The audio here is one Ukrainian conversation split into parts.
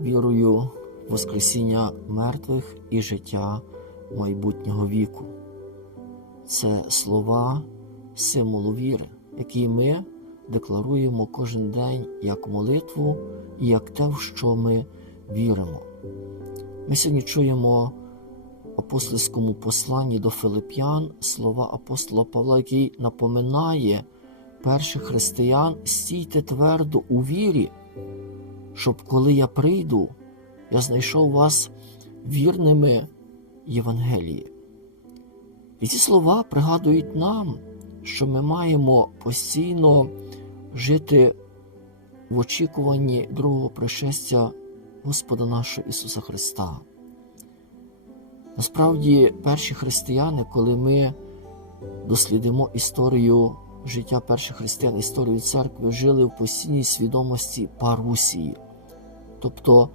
вірою в Воскресіння мертвих і життя майбутнього віку. Це слова символу віри, які ми декларуємо кожен день як молитву і як те, в що ми віримо. Ми сьогодні чуємо апостольському посланні до Филип'ян слова апостола Павла, який напоминає перших християн стійте твердо у вірі, щоб коли я прийду, я знайшов вас вірними Євангелії. І ці слова пригадують нам, що ми маємо постійно жити в очікуванні другого пришестя Господа нашого Ісуса Христа. Насправді, перші християни, коли ми дослідимо історію життя перших християн, історію церкви, жили в постійній свідомості парусії, тобто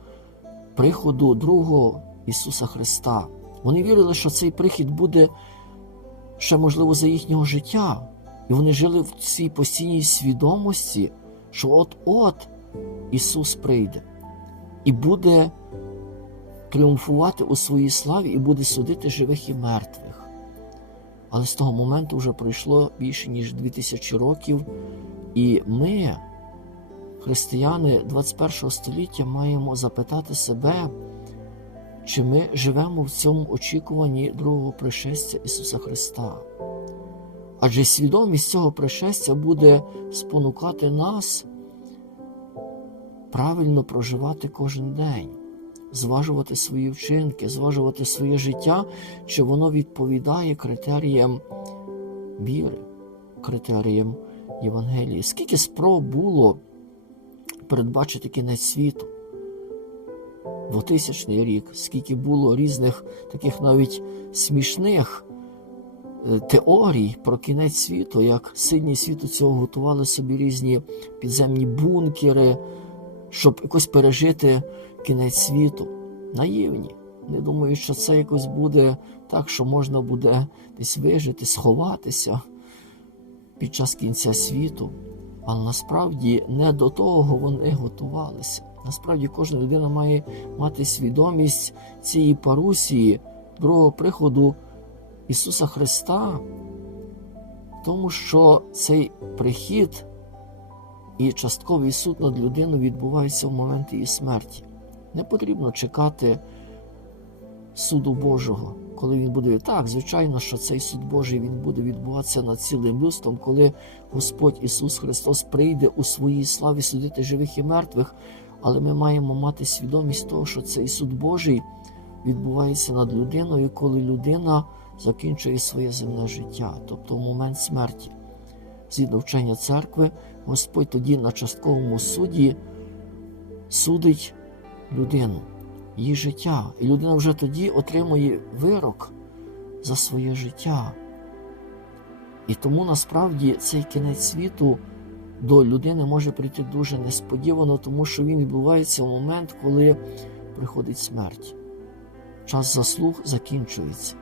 приходу другого Ісуса Христа. Вони вірили, що цей прихід буде ще, можливо, за їхнього життя. І вони жили в цій постійній свідомості, що от-от Ісус прийде і буде тріумфувати у своїй славі і буде судити живих і мертвих. Але з того моменту вже пройшло більше ніж 2000 років, і ми, християни 21 століття, маємо запитати себе, чи ми живемо в цьому очікуванні другого пришестя Ісуса Христа. Адже свідомість цього пришестя буде спонукати нас правильно проживати кожен день, зважувати свої вчинки, зважувати своє життя, чи воно відповідає критеріям віри, критеріям Євангелії. Скільки спроб було передбачити кінець світу? 2000 рік, скільки було різних таких навіть смішних теорій про кінець світу, як сильні світу цього готували собі різні підземні бункери, щоб якось пережити кінець світу. Наївні. Не думаю, що це якось буде так, що можна буде десь вижити, сховатися під час кінця світу. Але насправді не до того вони готувалися. Насправді кожна людина має мати свідомість цієї парусії, другого приходу Ісуса Христа, тому що цей прихід і частковий суд над людиною відбувається в момент її смерті. Не потрібно чекати суду Божого, коли він буде. Так, звичайно, що цей суд Божий він буде відбуватися над цілим людством, коли Господь Ісус Христос прийде у своїй славі судити живих і мертвих. Але ми маємо мати свідомість того, що цей суд Божий відбувається над людиною, коли людина закінчує своє земне життя, тобто в момент смерті. Згідно вчення церкви, Господь тоді на частковому суді судить людину, її життя. І людина вже тоді отримує вирок за своє життя. І тому насправді цей кінець світу до людини може прийти дуже несподівано, тому що він відбувається в момент, коли приходить смерть. Час заслуг закінчується.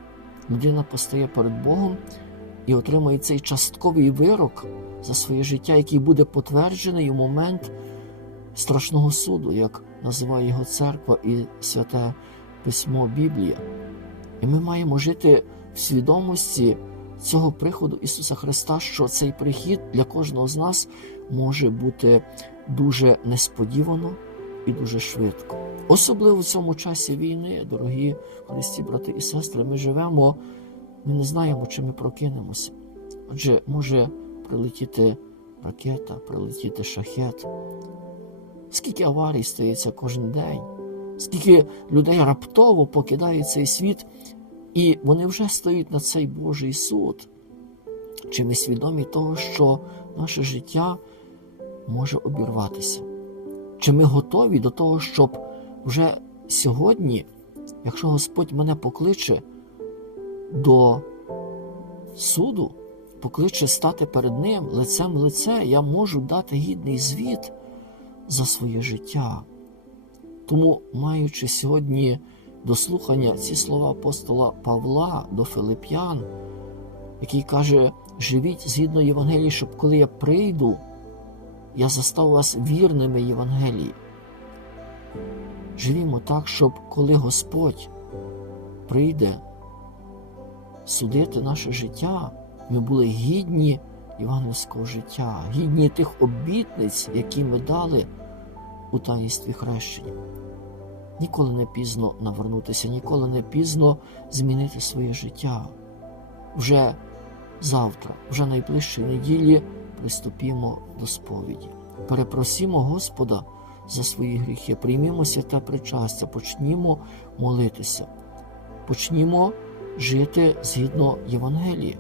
Людина постає перед Богом і отримує цей частковий вирок за своє життя, який буде потверджений у момент страшного суду, як називає його церква і святе письмо Біблія. І ми маємо жити в свідомості цього приходу Ісуса Христа, що цей прихід для кожного з нас може бути дуже несподівано і дуже швидко. Особливо в цьому часі війни, дорогі Христі, брати і сестри, ми живемо, ми не знаємо, чи ми прокинемося. Отже, може прилетіти ракета, прилетіти шахет. Скільки аварій стається кожен день, скільки людей раптово покидає цей світ, і вони вже стоять на цей Божий суд. Чи ми свідомі того, що наше життя може обірватися? Чи ми готові до того, щоб вже сьогодні, якщо Господь мене покличе до суду, покличе стати перед Ним лицем в лице, я можу дати гідний звіт за своє життя. Тому, маючи сьогодні до слухання ці слова апостола Павла до Филип'ян, який каже: живіть згідно Євангелії, щоб коли я прийду, я застав вас вірними Євангелії. живімо так, щоб коли Господь прийде судити наше життя, ми були гідні євангельського життя, гідні тих обітниць, які ми дали у таїнстві хрещення. Ніколи не пізно навернутися, ніколи не пізно змінити своє життя. Вже завтра, вже найближчої неділі приступімо до сповіді. Перепросімо Господа за свої гріхи, приймімо святе причастя, почнімо молитися, почнімо жити згідно Євангелії.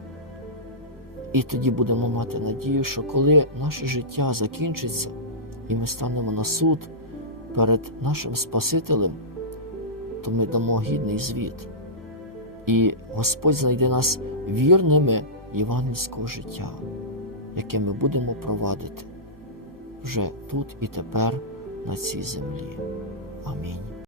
І тоді будемо мати надію, що коли наше життя закінчиться, і ми станемо на суд перед нашим Спасителем, то ми дамо гідний звіт. І Господь знайде нас вірними євангельського життя, яке ми будемо провадити вже тут і тепер на цій землі.